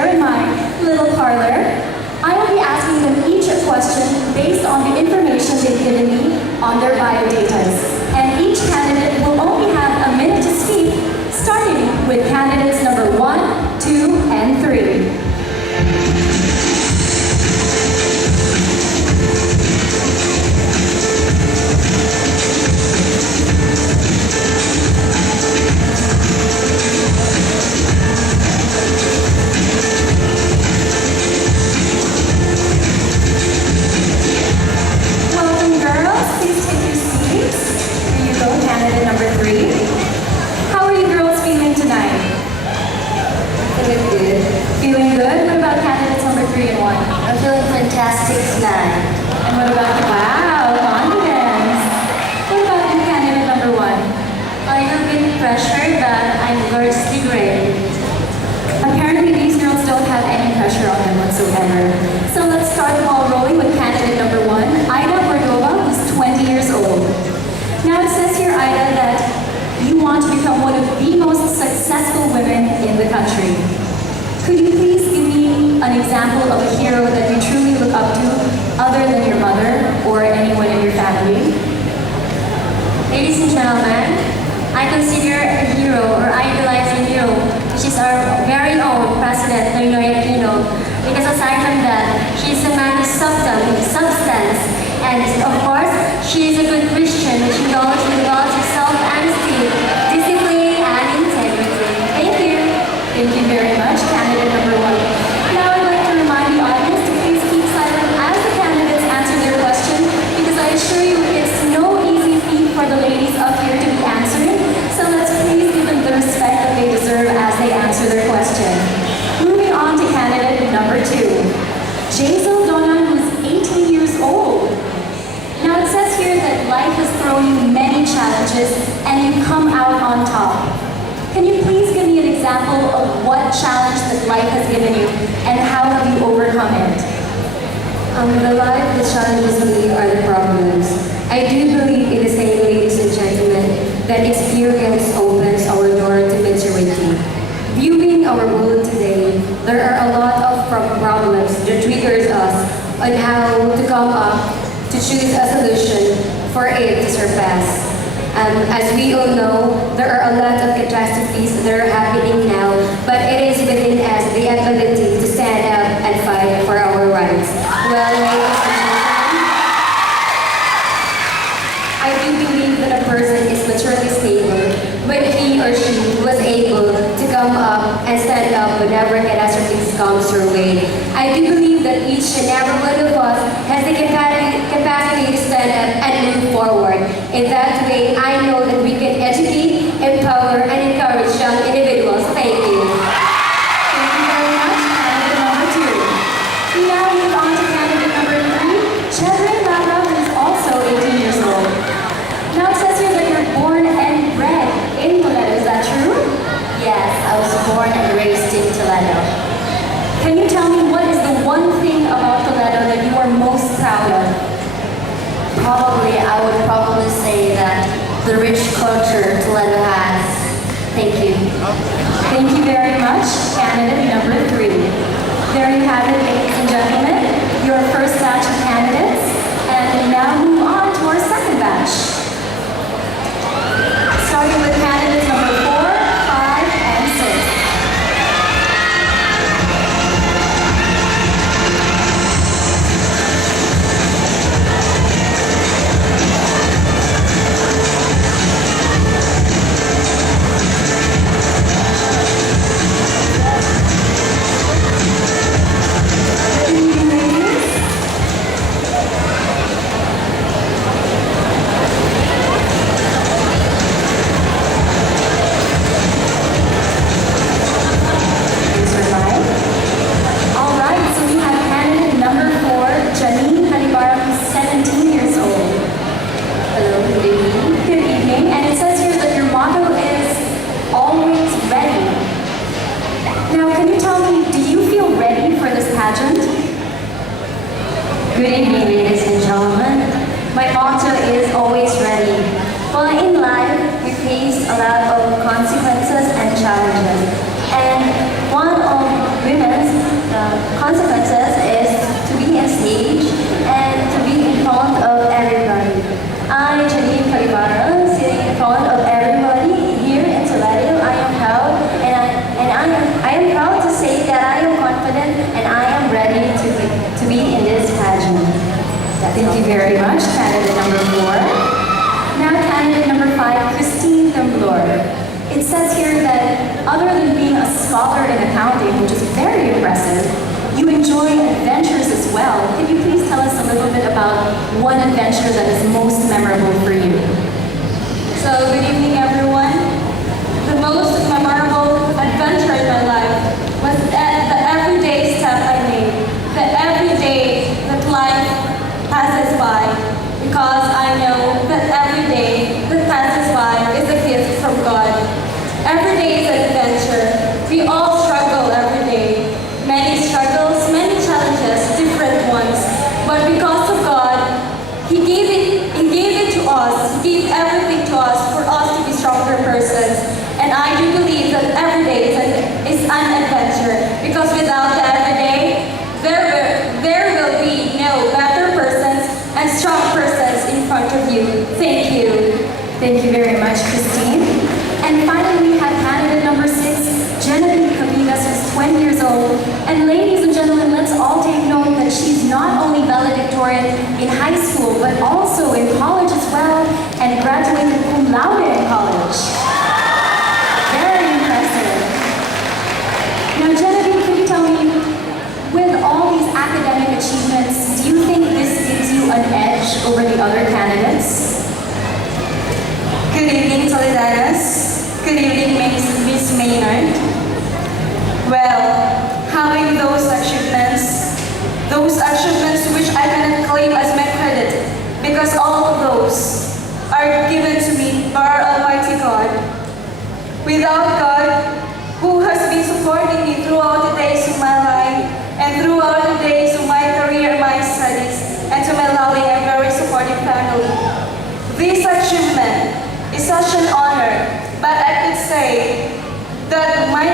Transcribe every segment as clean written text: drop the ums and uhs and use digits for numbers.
here in my little parlor. I will be asking them each a question based on the information they've given me on their biodatas. And each candidate will only have a minute to speak, starting with candidates number 1, 2, and 3. Candidate number 3. How are you girls feeling tonight? Feeling good. Feeling good? What about candidates number 3 and 1? I'm feeling fantastic tonight. And what about, wow, confidence. What about you, candidate number 1? I have been pressured that I'm gorgeously great. Apparently these girls don't have any pressure on them whatsoever. So let's start the ball rolling with candidate number 1, Ida Cordova, who's 20 years old. Now it says here, Ida, that you want to become one of the most successful women in the country. Could you please give me an example of a hero that you truly look up to, other than your mother or anyone in your family? Ladies and gentlemen, I consider a hero or idolize a hero, which is our very own President Noynoy Aquino. Because aside from that, she's a man of substance, and of course, she is a good Christian, which indulges in the values of self-honesty, discipline, and integrity. Thank you. Thank you very much, candidate number 1. Now I'd like to remind the audience to please keep silent as the candidates answer their question, because I assure you it's no easy feat for the ladies up here to be answering, so let's please give them the respect that they deserve as they answer their question. Moving on to candidate number 2, Jazel Donan, who's 18 years old. Now it says here that life has thrown you many challenges and you've come out on top. Can you please give me an example of what challenge that life has given you and how have you overcome it? The challenges me are the problems. I do believe in the saying, ladies and gentlemen, that experience opens our door to maturity. Viewing our world today, there are a lot of problems that triggers us on how to come up to choose a solution for it to surpass. As we all know, there are a lot of catastrophes that are happening now, but it is within us the ability to stand up and fight for our rights. Well, ladies and gentlemen, I do believe that a person is maturely stable when he or she was able to come up and stand up whenever catastrophes comes her way. I do believe that each and every one of us has the capacity to stand up and move forward. In that way, I know that we can educate, empower, and encourage young individuals. Thank you. Thank you very much, candidate number 2. We now move on to candidate number 3, Chedre Lara, who is also 18 years old. Now it says here that you're born and bred in Toledo. Is that true? Yes, I was born and raised in Toledo. Can you tell me what is the one thing about Toledo that you are most proud of? I would probably say that the rich culture Toledo has. Thank you. Thank you very much, candidate number 3. There you have it, ladies and gentlemen, your first batch of candidates, and we now move on to our second batch. Starting with candidates number 4, 5, and 6. sitting in front of everybody here in Toledo. I am proud, I am proud to say that I am confident and I am ready to be in this pageant. Thank you very much, candidate number 4. Now, candidate number 5, Christine Temblor. It says here that other than being a scholar in accounting, which is very impressive, you enjoy adventures as well. Can you please tell us a little bit about one adventure that is most memorable for you? So, good evening, everyone. The most memorable adventure in my life was the everyday step I made. The everyday that life passes by. Because I know that every day that passes by is a gift from God. Every day is an adventure. We all struggle every day. Many struggles, many challenges, different ones. But because of God, He gave it to us. He gave everything to us for us to be stronger persons. And I do believe that every day is an adventure. Because without the everyday, there will be no better persons and strong persons in front of you. Thank you. Thank you very much, Christine. And finally, we have candidate number 6, Genevieve Cabinas, who's 20 years old. And ladies and gentlemen, let's all take note that she's not only valedictorian in high school, but also in college as well, and graduated cum laude in college. Very impressive. Now, Genevieve, can you tell me, with all these academic achievements, do you think this gives you an edge over the other candidates? Good evening, Toledanos. Good evening, Miss Maynard. Well, having those achievements which I cannot claim as my credit, because all of those are given to me by our Almighty God. Without God, who has been supporting me throughout the days of my life and throughout the days of my career, my studies, and to my loving and very supportive family. This achievement is such an honor, but I could say that my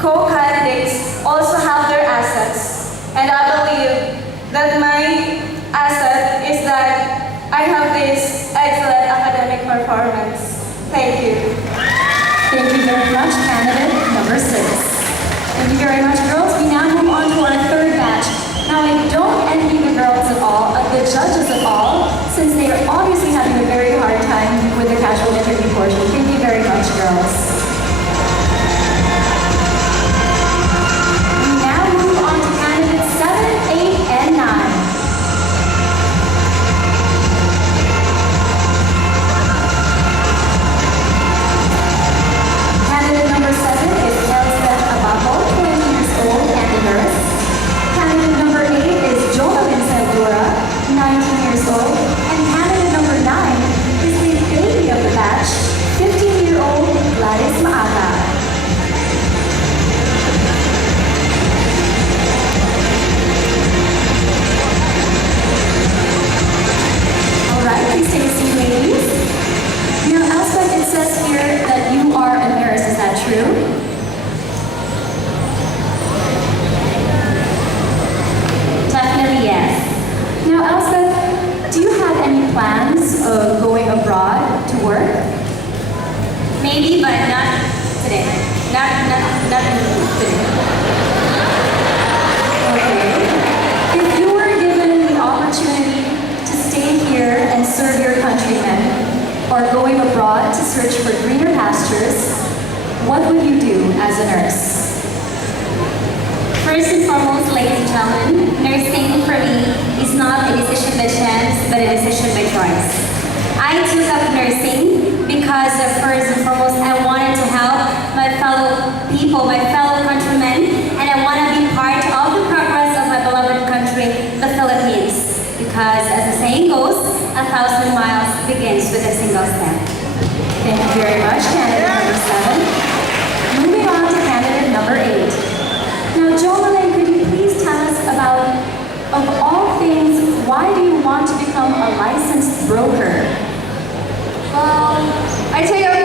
co-candidates also have their assets, and I believe that my asset is that I have this excellent academic performance. Thank you. Thank you very much, candidate number 6. Thank you very much, girls. We now move on to our third batch. Now, I don't envy the girls at all, the judges at all, since they are obviously having a very hard time with the casual interview portion. Thank you very much, girls. We now move on to candidates 7, 8, and 9. Candidate number 7 is Elspeth Abajo, 20 years old and a nurse. Candidate number 8 is Jonathan Saldura, 19 years old. And candidate number 9 is the baby of the batch, 15-year-old Gladys Maaga. All right, please take a seat, ladies. Now, Elspeth, it says here that you are a nurse. Is that true? Definitely yes. Now, Elspeth, do you have any plans of going abroad to work? Maybe, but not today. Not today. Okay. If you were given the opportunity to stay here and serve your countrymen, or going abroad to search for greener pastures, what would you do as a nurse? First and foremost, ladies and gentlemen, nursing for me is not a decision by chance, but a decision by choice. I took up nursing because first and foremost, I wanted to help my fellow people, my fellow countrymen, and I want to be part of the progress of my beloved country, the Philippines. Because as the saying goes, 1,000 miles begins with a single step. Thank you very much, candidate number 7. Moving on to candidate number 8. Now, Jolene, could you please tell us about, of all things, why do you want to become a licensed broker? I take up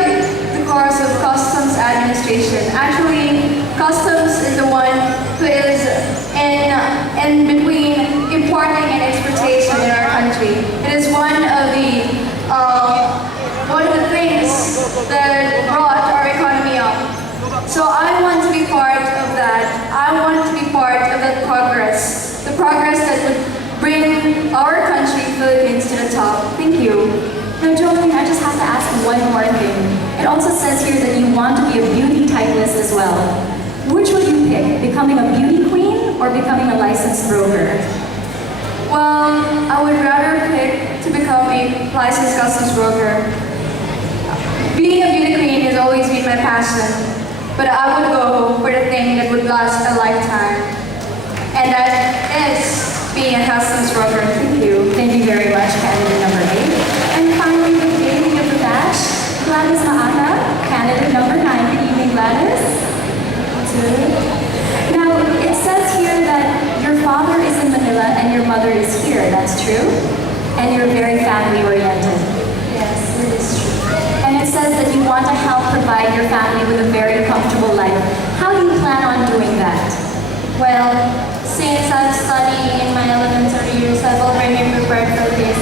the course of customs administration. Actually, customs is the one who is in between importing and exportation in our country. It is one of the one of the things that brought our economy up. So I want to be part of that. I want to be part of that progress. The progress that would bring our country, Philippines, to the top. Thank you. Now, Jolene, I just have to ask one more thing. It also says here that you want to be a beauty typist as well. Which would you pick? Becoming a beauty queen or becoming a licensed broker? Well, I would rather pick to become a licensed customs broker. Being a beauty queen has always been my passion, but I would go for the thing that would last a lifetime, and that is being a customs broker. Thank you. Thank you very much, candidate number 8. And finally, the baby of the batch, Gladys Maata, candidate number 9. Good evening, Gladys. Good. Now, it says here that your father is in Manila and your mother is here. That's true? And you're very family-oriented. Yes, it is true. And it says that you want to help provide your family with a very comfortable life. How do you plan on doing that? Well, since I'm studying in my elementary years, I've already prepared for this.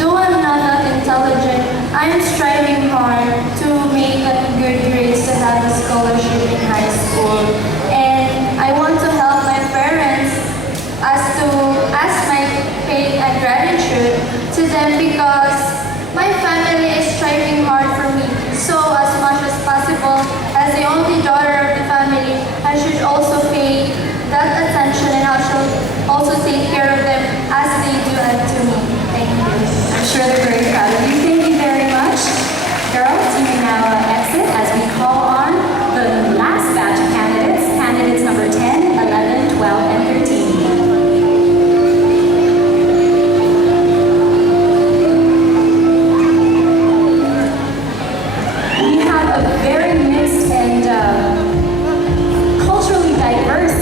Though I'm not that intelligent, I'm striving hard to make good grades to have a scholarship in high school. And I want to help my parents as my faith and gratitude to them because my family is striving hard for me. So as much as possible, as the only daughter of the family, I should also pay that attention and I should also take care of them as they do unto me. Thank you. I'm sure they're very proud of you. Thank you very much. Girls, you may now exit as we call on the last batch of candidates, candidates number 10, 11, 12, and 13. We have a very mixed and culturally diverse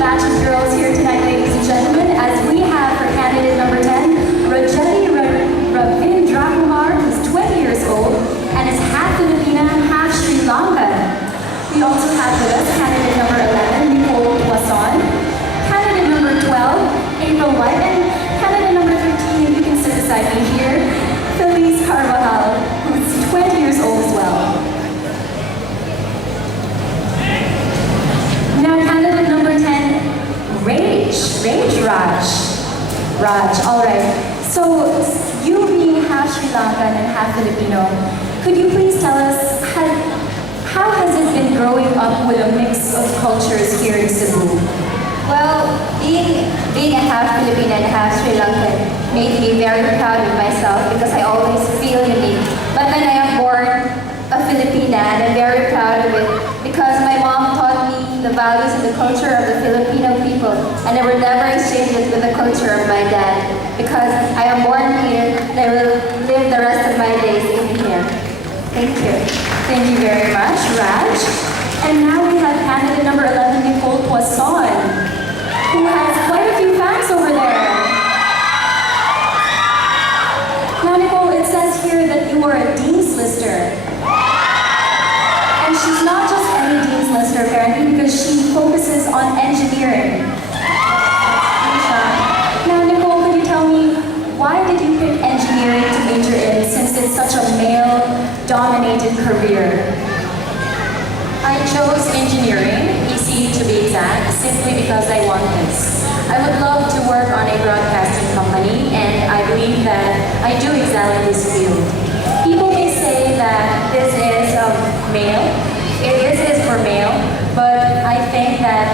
batch of girls here tonight, ladies and gentlemen, as we have for candidate number 10, Rajali Ravindrakumar, who's 20 years old and is half Filipina, half Sri Lankan. We also have with us candidate number 11, Nicole Poisson, candidate number 12, April White, and candidate number 13, and you can sit beside me here, Feliz Carvajal, who's 20 years old as well. Now candidate number 10, Rage Raj, all right. So you being half Sri Lankan and half Filipino, could you please tell us how has it been growing up with a mix of cultures here in Cebu? Well, being a half Filipino and half Sri Lankan made me very proud of myself because I always feel unique. But then I am born a Filipina and I'm very proud of it because my mom taught me the values and the culture of the Filipino people and I will never exchange it with the culture of my dad because I am born here and I will live the rest of my days in here. Thank you. Thank you very much, Raj. And now we have candidate number 11, Nicole Poisson, who has quite a few fans over there. Now, Nicole, it says here that you are a Dean's Lister. And she's not just any Dean's Lister, apparently, because she focuses on engineering. Now, Nicole, could you tell me, why did you pick engineering to major in since it's such a male-dominated career? I chose engineering, ECE to be exact, simply because I want this. I would love to work on a broadcasting company, and I believe that I do excel in this field. People may say that this is for male, but I think that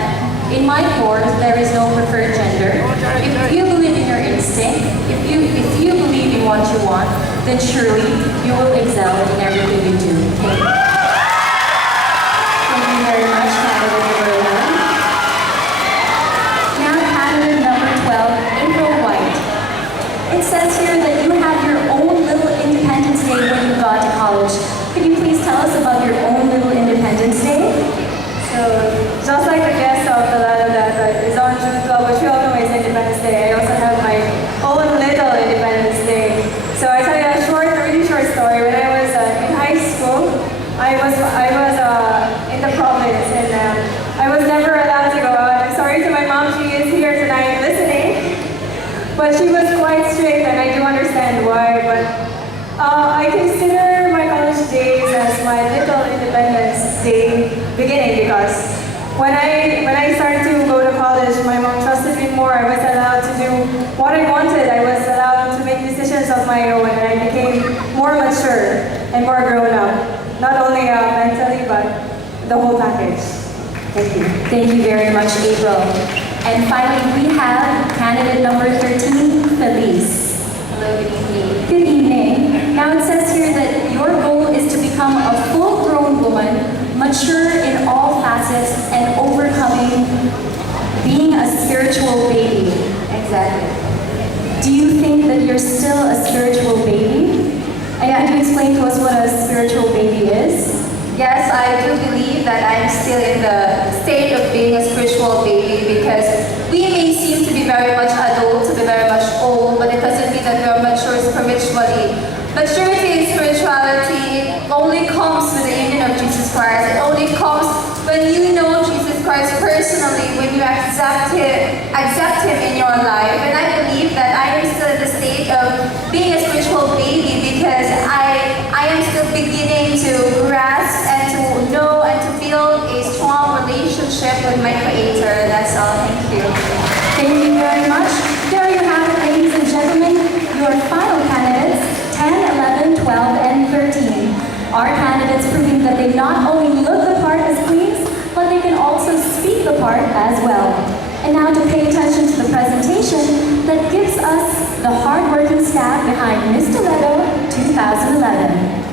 in my course there is no preferred gender. If you believe in your instinct, if you believe in what you want, then surely you will excel in everything you do. Okay? Thank you very much, candidate number 11. Now candidate number 12, April White. It says here that you have your own little Independence Day when you got to college. Could you please tell us about your own little Independence Day? So, just like the guest of the letter that is on June 12, which we all know is Independence Day, I also have my own little Independence Day. So I tell you a really short story. When I was in high school, I was in the province and I was never allowed to go out. I'm sorry to my mom, she is here tonight listening, but she was quite strict and I do understand why. But I consider my and more grown up. Not only mentally, but the whole package. Thank you. Thank you very much, April. And finally, we have candidate number 13, Felice. Hello, good evening. Good evening. Now it says here that your goal is to become a full-grown woman, mature in all facets, and overcoming being a spiritual baby. Exactly. Do you think that you're still a spiritual baby? And could you explain to us what a spiritual baby is? Yes, I do believe that I'm still in the state of being a spiritual baby because we may seem to be very much adult, to be very much old, but it doesn't mean that we are mature spiritually. Maturity in spirituality only comes with the union of Jesus Christ. It only comes when you know Jesus Christ personally, when you accept Him in your life. And I believe that I am still in the state of being a spiritual baby because I am still beginning to grasp and to know and to build a strong relationship with my Creator. That's all. Thank you. Thank you very much. There you have it, ladies and gentlemen, your final candidates, 10, 11, 12, and 13. Our candidates proving that they not only look the part as queens, but they can also speak the part as well. And now to pay attention to the presentation that gives us the hard-working staff behind Miss Toledo 2011.